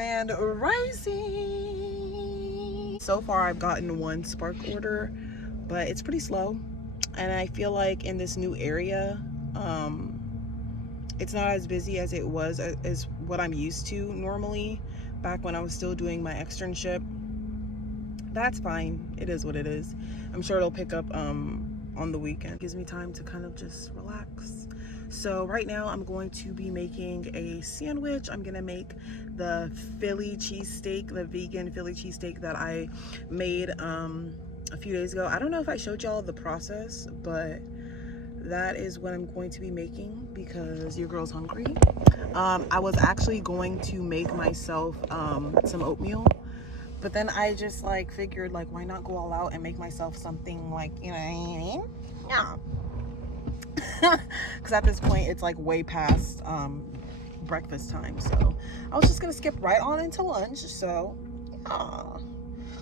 Grand Rising. So far I've gotten one spark order, but it's pretty slow, and I feel like in this new area it's not as busy as it was, as what I'm used to normally back when I was still doing my externship. That's fine, it is what it is. I'm sure it'll pick up on the weekend. It gives me time to kind of just relax. So right now I'm going to be making a sandwich. I'm gonna make the Philly cheesesteak, the vegan Philly cheesesteak that I made a few days ago. I don't know if I showed y'all the process, but that is what I'm going to be making because your girl's hungry. I was actually going to make myself some oatmeal, but then I just like figured, like, why not go all out and make myself something, like, you know what I mean? Yeah. Because at this point it's like way past breakfast time, so I was just gonna skip right on into lunch. So yeah,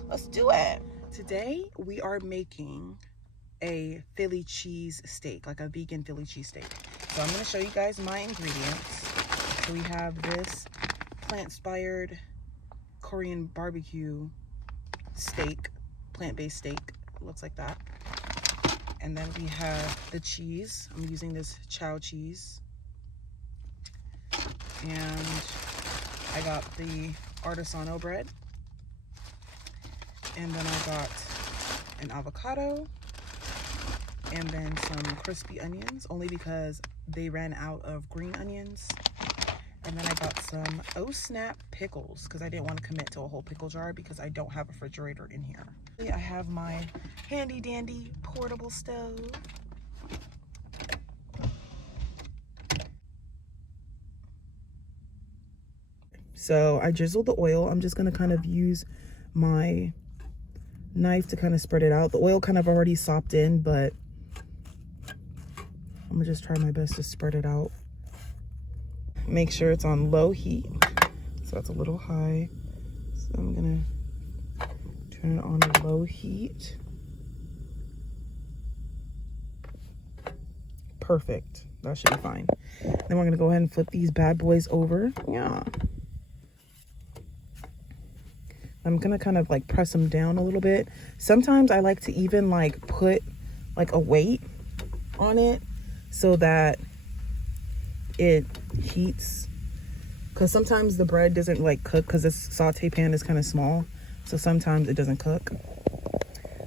let's do it. Today we are making a Philly cheese steak, like a vegan Philly cheese steak. So I'm going to show you guys my ingredients. So we have this plant-inspired Korean barbecue steak, plant-based steak. It looks like that. And then we have the cheese. I'm using this chow cheese. And I got the artisano bread. And then I got an avocado. And then some crispy onions, only because they ran out of green onions. And then I got some oh snap pickles, because I didn't want to commit to a whole pickle jar because I don't have a refrigerator in here. I have my handy dandy portable stove. So I drizzled the oil. I'm just going to kind of use my knife to kind of spread it out. The oil kind of already sopped in, but I'm gonna just try my best to spread it out. Make sure it's on low heat. So that's a little high. So I'm gonna turn it on low heat. Perfect. That should be fine. Then we're gonna go ahead and flip these bad boys over. Yeah. I'm gonna kind of like press them down a little bit. Sometimes I like to even like put like a weight on it so that it heats, because sometimes the bread doesn't like cook because this saute pan is kind of small, so sometimes it doesn't cook.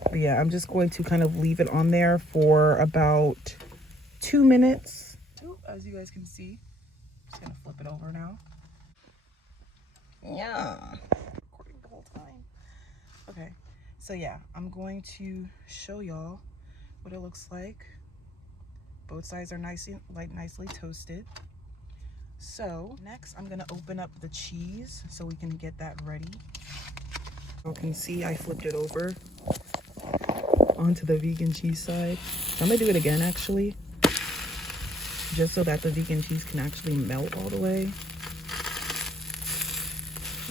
But yeah, I'm just going to kind of leave it on there for about 2 minutes. As you guys can see, I'm just gonna flip it over now. Yeah, recording the whole time. Okay, so yeah, I'm going to show y'all what it looks like. Both sides are nicely toasted. So next I'm gonna open up the cheese so we can get that ready. You can see I flipped it over onto the vegan cheese side. So I'm gonna do it again actually, just so that the vegan cheese can actually melt all the way.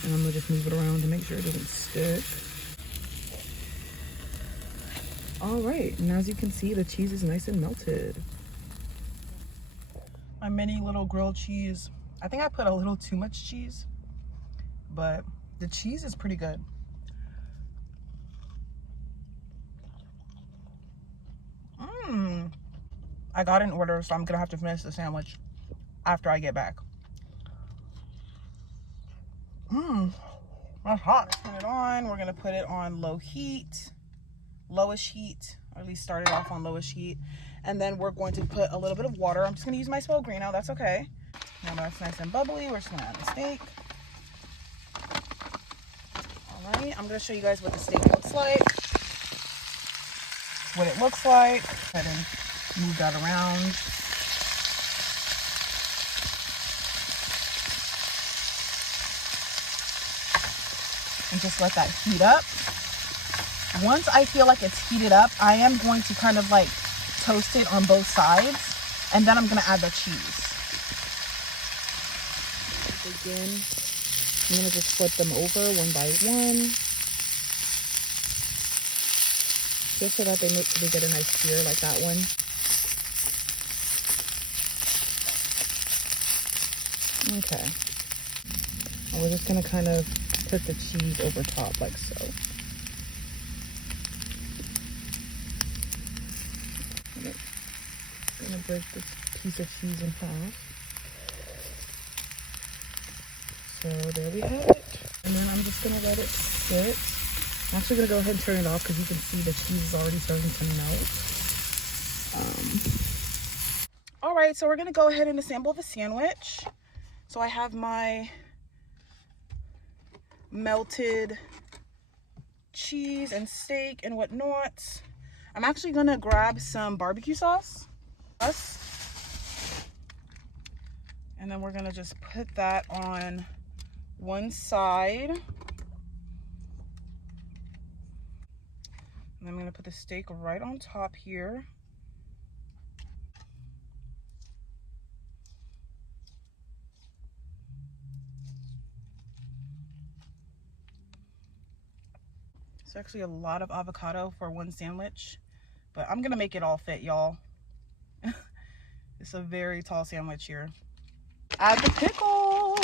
And I'm gonna just move it around to make sure it doesn't stick. All right, and as you can see, the cheese is nice and melted. My mini little grilled cheese. I think I put a little too much cheese, but the cheese is pretty good. I got an order, so I'm gonna have to finish the sandwich after I get back. That's hot. Turn it on. We're gonna put it on low heat, lowest heat, or at least start it off on lowest heat. And then we're going to put a little bit of water. I'm just gonna use my small green now, that's okay. Now that's nice and bubbly, we're just gonna add the steak. All right, I'm gonna show you guys what the steak looks like. What it looks like. Go ahead and move that around. And just let that heat up. Once I feel like it's heated up, I am going to kind of like toast it on both sides, and then I'm gonna add the cheese. Again, I'm gonna just flip them over one by one, just so that they get a nice sear like that one. Okay. And we're just gonna kind of put the cheese over top like so. I'm gonna break this piece of cheese in half. So there we have it. And then I'm just gonna let it sit. I'm actually gonna go ahead and turn it off because you can see the cheese is already starting to melt. All right, so we're gonna go ahead and assemble the sandwich. So I have my melted cheese and steak and whatnot. I'm actually gonna grab some barbecue sauce. And then we're gonna just put that on one side. And I'm gonna put the steak right on top here. It's actually a lot of avocado for one sandwich, but I'm gonna make it all fit, y'all. It's a very tall sandwich here. Add the pickles.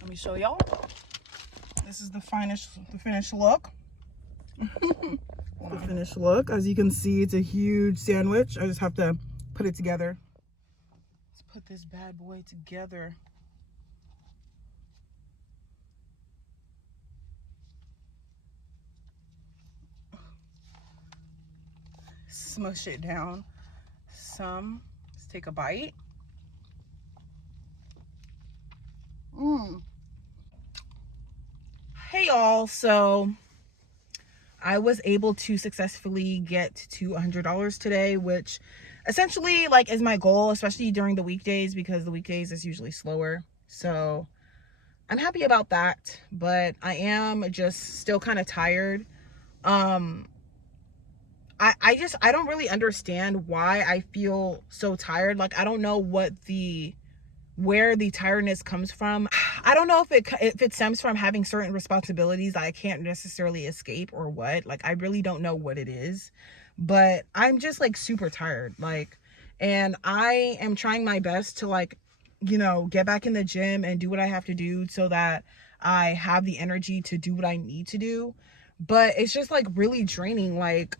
Let me show y'all. This is the finished look. The finished look. As you can see, it's a huge sandwich. I just have to put it together. Let's put this bad boy together. Smush it down some. Let's take a bite. Hey y'all, so I was able to successfully get to $100 today, which essentially like is my goal, especially during the weekdays, because the weekdays is usually slower. So I'm happy about that, but I am just still kind of tired. I don't really understand why I feel so tired. Like, I don't know where the tiredness comes from. I don't know if it stems from having certain responsibilities that I can't necessarily escape or what. Like, I really don't know what it is, but I'm just like super tired. Like, and I am trying my best to like, you know, get back in the gym and do what I have to do so that I have the energy to do what I need to do. But it's just like really draining. Like,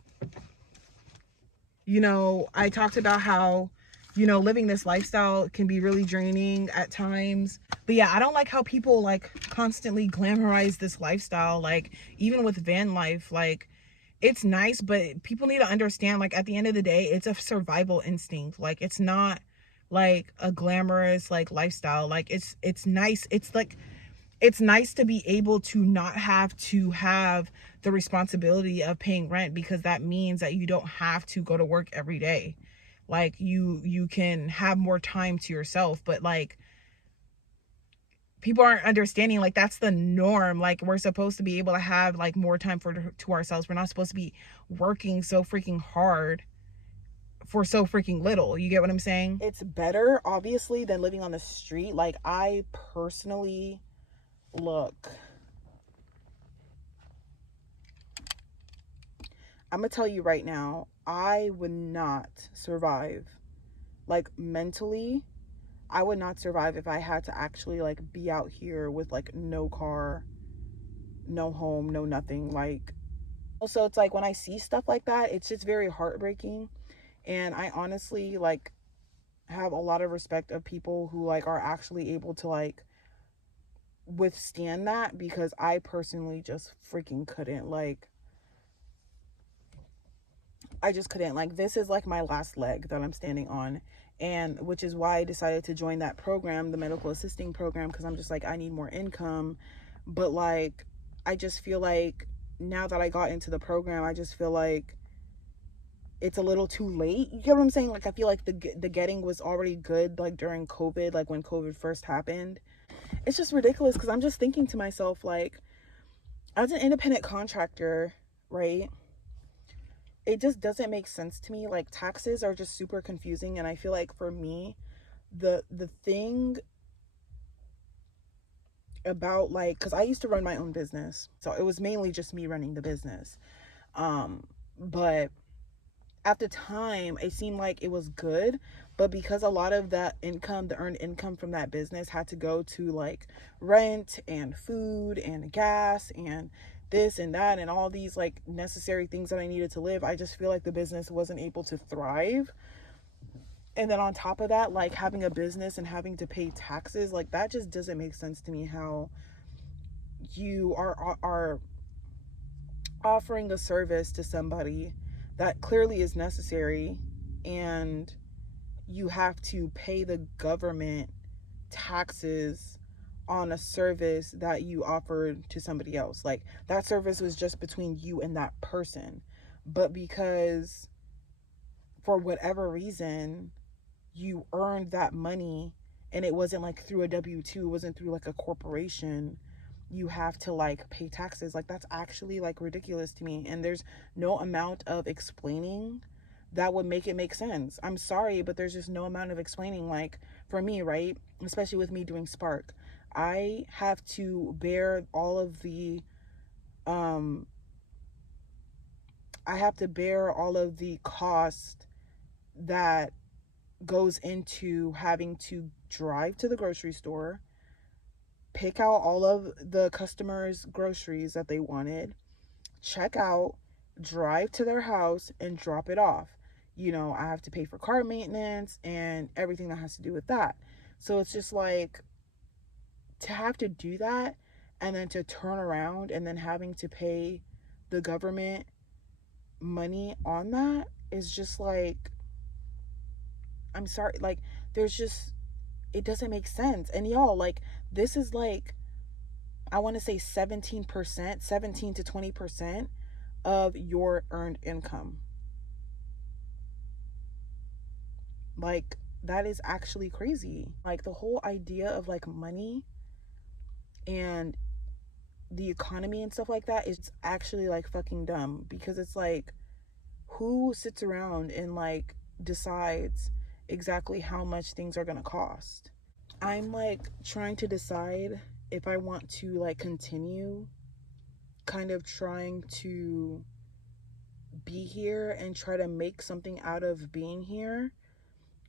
you know, I talked about how, you know, living this lifestyle can be really draining at times. But yeah, I don't like how people like constantly glamorize this lifestyle. Like, even with van life, like, it's nice, but people need to understand, like, at the end of the day, it's a survival instinct. Like, it's not like a glamorous like lifestyle. Like, it's nice. It's like, it's nice to be able to not have to have the responsibility of paying rent, because that means that you don't have to go to work every day. Like, you can have more time to yourself. But like, people aren't understanding, like, that's the norm. Like, we're supposed to be able to have like more time to ourselves. We're not supposed to be working so freaking hard for so freaking little. You get what I'm saying? It's better obviously than living on the street. Like, I personally, look, I'm gonna tell you right now, I would not survive, like, mentally. I would not survive if I had to actually like be out here with like no car, no home, no nothing. Like, also, it's like when I see stuff like that, it's just very heartbreaking. And I honestly like have a lot of respect of people who like are actually able to like withstand that, because I personally just freaking couldn't. Like, I just couldn't. Like, this is like my last leg that I'm standing on, and which is why I decided to join that program, the medical assisting program, because I'm just like, I need more income. But like, I just feel like now that I got into the program, I just feel like it's a little too late. You get what I'm saying? Like, I feel like the getting was already good, like during COVID, like when COVID first happened. It's just ridiculous, because I'm just thinking to myself, like, as an independent contractor, right, it just doesn't make sense to me. Like, taxes are just super confusing. And I feel like for me, the thing about, like, because I used to run my own business, so it was mainly just me running the business, but at the time it seemed like it was good, but because a lot of that income, the earned income from that business, had to go to like rent and food and gas and this and that and all these like necessary things that I needed to live, I just feel like the business wasn't able to thrive. And then on top of that, like having a business and having to pay taxes, like that just doesn't make sense to me, how you are offering a service to somebody that clearly is necessary, and you have to pay the government taxes on a service that you offered to somebody else. Like that service was just between you and that person. But because for whatever reason you earned that money and it wasn't like through a W-2, it wasn't through like a corporation, you have to like pay taxes. Like that's actually like ridiculous to me, and there's no amount of explaining that would make it make sense. I'm sorry, but there's just no amount of explaining. Like for me, right, especially with me doing Spark, I have to bear all of the um I have to bear all of the cost that goes into having to drive to the grocery store, pick out all of the customers' groceries that they wanted, check out, drive to their house, and drop it off. I have to pay for car maintenance and everything that has to do with that. So it's just like, to have to do that and then to turn around and then having to pay the government money on that is just like, I'm sorry, like there's just, it doesn't make sense. And y'all, like, this is like, I want to say 17%, 17 to 20% of your earned income. Like, that is actually crazy. Like, the whole idea of like money and the economy and stuff like that is actually like fucking dumb, because it's like, who sits around and like decides exactly how much things are gonna cost? I'm like trying to decide if I want to like continue kind of trying to be here and try to make something out of being here,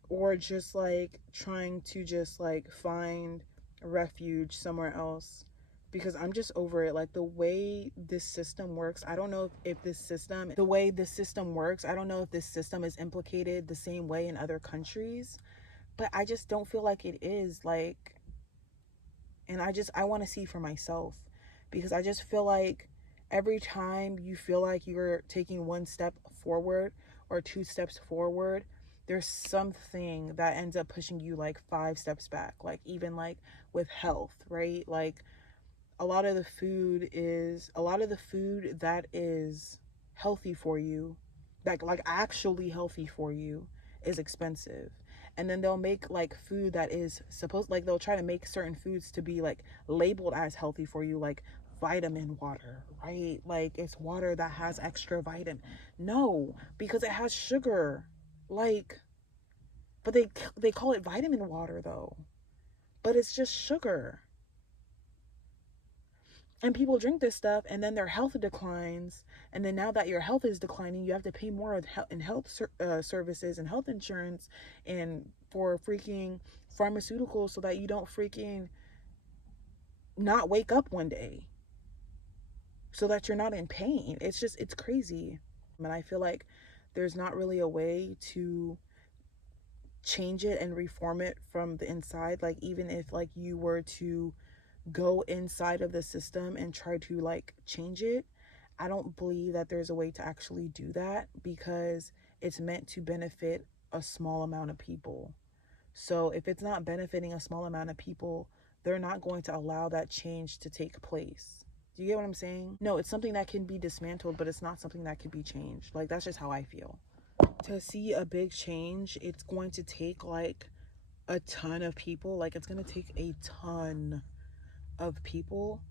or just like trying to just like find refuge somewhere else, because I'm just over it. Like the way this system works, I don't know if this system, the way this system works, I don't know if this system is implicated the same way in other countries, but I just don't feel like it is. Like, and I want to see for myself, because I just feel like every time you feel like you're taking one step forward or two steps forward, there's something that ends up pushing you like five steps back. Like even like with health, right? Like a lot of the food that is healthy for you, like actually healthy for you, is expensive. And then they'll make like food that is supposed, like they'll try to make certain foods to be like labeled as healthy for you, like vitamin water, right? Like it's water that has extra vitamin. No, because it has sugar. Like, but they call it vitamin water though, but it's just sugar. And people drink this stuff and then their health declines, and then now that your health is declining, you have to pay more in health services and health insurance and for freaking pharmaceuticals, so that you don't freaking not wake up one day, so that you're not in pain. It's crazy. And I feel like there's not really a way to change it and reform it from the inside. Like even if like you were to go inside of the system and try to like change it, I don't believe that there's a way to actually do that, because it's meant to benefit a small amount of people. So if it's not benefiting a small amount of people, they're not going to allow that change to take place. Do you get what I'm saying? No, it's something that can be dismantled, but it's not something that can be changed. Like that's just how I feel. To see a big change, it's going to take like a ton of people. Like it's going to take a ton of people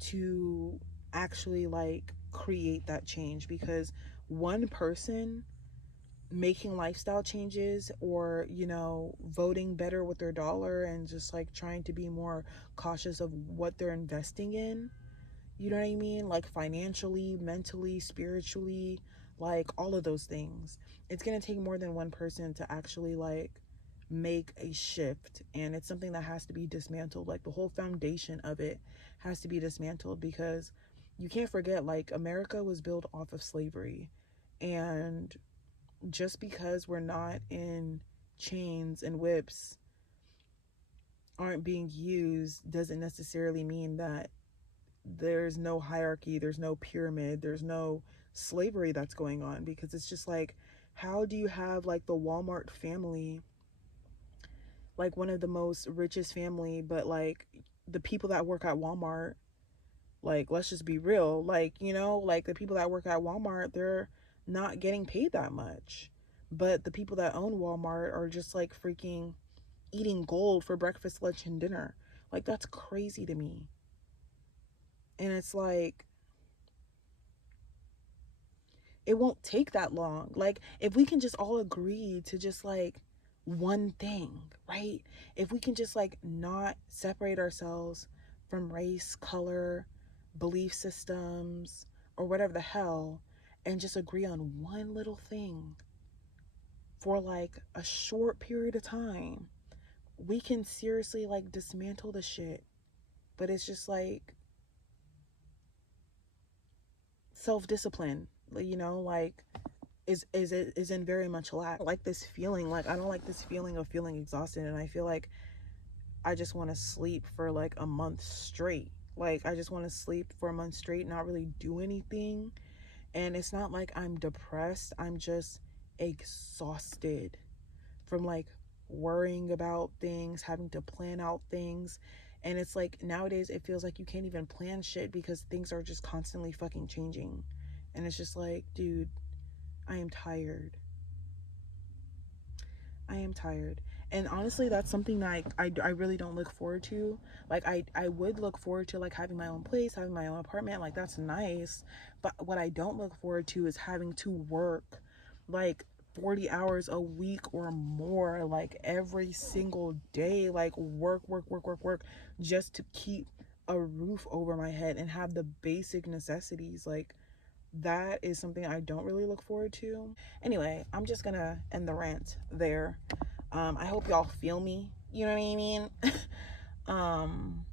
to actually like create that change, because one person making lifestyle changes, or voting better with their dollar and just like trying to be more cautious of what they're investing in, you know what I mean, like financially, mentally, spiritually, like all of those things. It's going to take more than one person to actually like make a shift, and it's something that has to be dismantled. Like the whole foundation of it has to be dismantled, because you can't forget, like, America was built off of slavery, and just because we're not in chains and whips aren't being used doesn't necessarily mean that there's no hierarchy, there's no pyramid, there's no slavery that's going on. Because it's just like, how do you have like the Walmart family, like one of the most richest family, but like the people that work at Walmart, like, let's just be real, like, you know, like the people that work at Walmart, they're not getting paid that much, but the people that own Walmart are just like freaking eating gold for breakfast, lunch, and dinner. Like, that's crazy to me. And it's like, it won't take that long. Like, if we can just all agree to just like one thing, right? If we can just like not separate ourselves from race, color, belief systems, or whatever the hell, and just agree on one little thing for like a short period of time, we can seriously like dismantle the shit. But it's just like self-discipline, you know, like is in very much lack. Like this feeling, like I don't like this feeling of feeling exhausted, and I feel like I just want to sleep for like a month straight. Like, I just want to sleep for a month straight, not really do anything. And it's not like I'm depressed, I'm just exhausted from like worrying about things, having to plan out things. And it's like nowadays it feels like you can't even plan shit because things are just constantly fucking changing. And it's just like, dude, I am tired. I am tired. And honestly, that's something that I really don't look forward to. Like, I would look forward to like having my own place, having my own apartment. Like, that's nice. But what I don't look forward to is having to work like 40 hours a week or more, like every single day. Like, work, just to keep a roof over my head and have the basic necessities. Like, that is something I don't really look forward to. Anyway, I'm just gonna end the rant there. I hope y'all feel me. You know what I mean? um,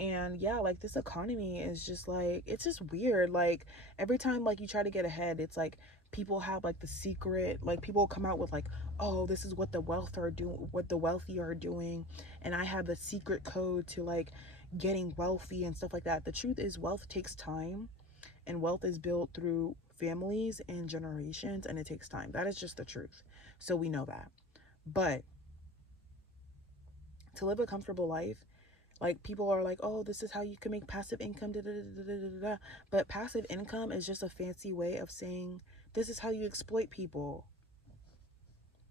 and yeah, like this economy is just like, it's just weird. Like every time like you try to get ahead, it's like people have like the secret, like people come out with like, oh, this is what the wealth are doing, what the wealthy are doing, and I have the secret code to like getting wealthy and stuff like that. The truth is, wealth takes time, and wealth is built through families and generations, and it takes time. That is just the truth. So we know that. But to live a comfortable life, like people are like, oh, this is how you can make passive income, da, da, da, da, da, da. But passive income is just a fancy way of saying this is how you exploit people.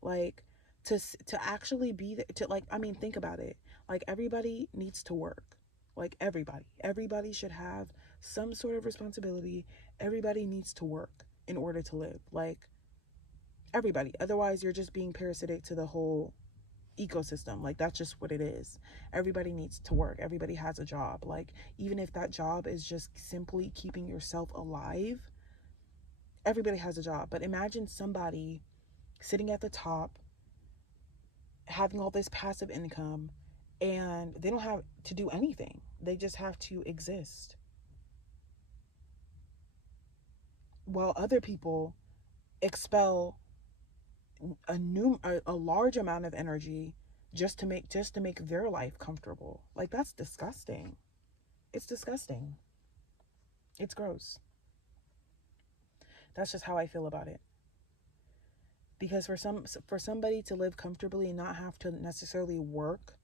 Like, to actually be to, like, I mean, think about it. Like, everybody needs to work. Like, everybody should have some sort of responsibility. Everybody needs to work in order to live. Like, everybody. Otherwise, you're just being parasitic to the whole ecosystem. Like, that's just what it is. Everybody needs to work. Everybody has a job. Like, even if that job is just simply keeping yourself alive, everybody has a job. But imagine somebody sitting at the top having all this passive income, and they don't have to do anything. They just have to exist, while other people expel a large amount of energy just to make their life comfortable. Like, that's disgusting. It's disgusting. It's gross. That's just how I feel about it. Because for somebody to live comfortably and not have to necessarily work,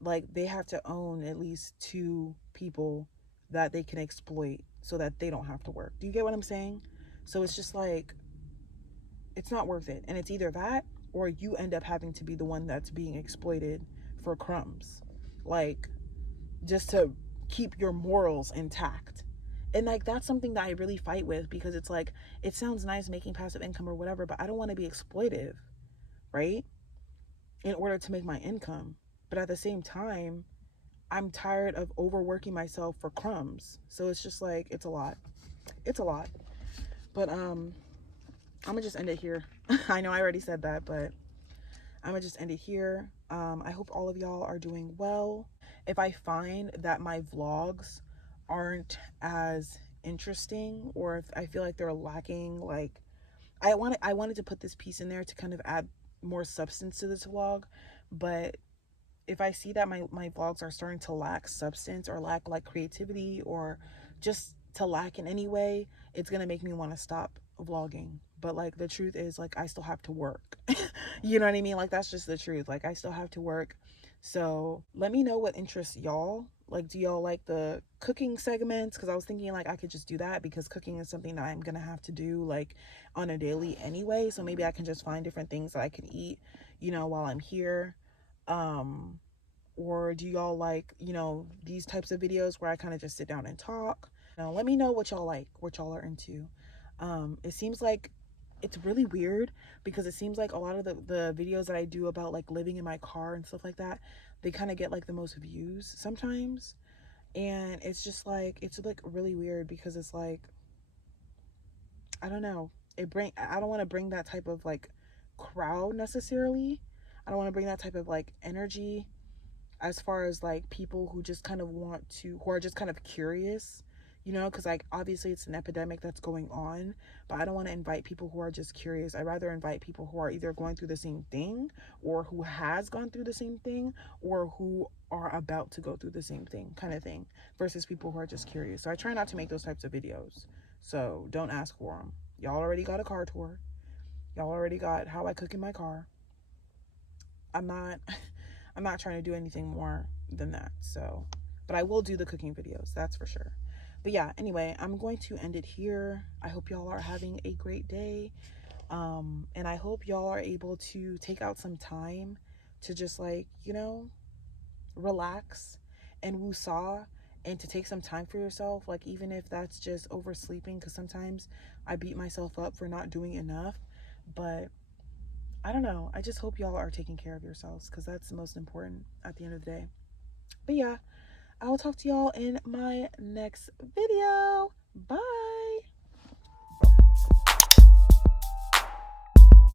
like, they have to own at least two people that they can exploit so that they don't have to work. Do you get what I'm saying? So it's just like, it's not worth it. And it's either that, or you end up having to be the one that's being exploited for crumbs, like, just to keep your morals intact. And like, that's something that I really fight with, because it's like, it sounds nice making passive income or whatever, but I don't want to be exploitive, right, in order to make my income. But at the same time, I'm tired of overworking myself for crumbs. So it's just like, it's a lot. It's a lot. But I'm gonna just end it here. I know I already said that, but I'm gonna just end it here. I hope all of y'all are doing well. If I find that my vlogs aren't as interesting, or if I feel like they're lacking, like I wanted to put this piece in there to kind of add more substance to this vlog, but if I see that my vlogs are starting to lack substance or lack like creativity or just to lack in any way, it's gonna make me want to stop vlogging. But like the truth is, like, I still have to work. You know what I mean? Like, that's just the truth. Like, I still have to work. So let me know what interests y'all. Like, do y'all like the cooking segments? Because I was thinking like I could just do that, because cooking is something that I'm gonna have to do like on a daily anyway. So maybe I can just find different things that I can eat, you know, while I'm here. Or do y'all like, you know, these types of videos where I kind of just sit down and talk? Now let me know what y'all like, what y'all are into. It seems like it's really weird, because it seems like a lot of the videos that I do about like living in my car and stuff like that, they kind of get like the most views sometimes. And it's just like, it's like really weird, because it's like, I don't know, I don't want to bring that type of like crowd necessarily. I don't want to bring that type of like energy, as far as like people who just kind of who are just kind of curious, you know, because like obviously it's an epidemic that's going on, but I don't want to invite people who are just curious. I'd rather invite people who are either going through the same thing, or who has gone through the same thing, or who are about to go through the same thing, kind of thing, versus people who are just curious. So I try not to make those types of videos. So don't ask for them. Y'all already got a car tour. Y'all already got how I cook in my car. I'm not I'm not trying to do anything more than that. So, but I will do the cooking videos, that's for sure. But yeah, anyway, I'm going to end it here. I hope y'all are having a great day. And I hope y'all are able to take out some time to just like, you know, relax and woosah, and to take some time for yourself. Like, even if that's just oversleeping, because sometimes I beat myself up for not doing enough. But I don't know. I just hope y'all are taking care of yourselves, because that's the most important at the end of the day. But yeah, I will talk to y'all in my next video. Bye.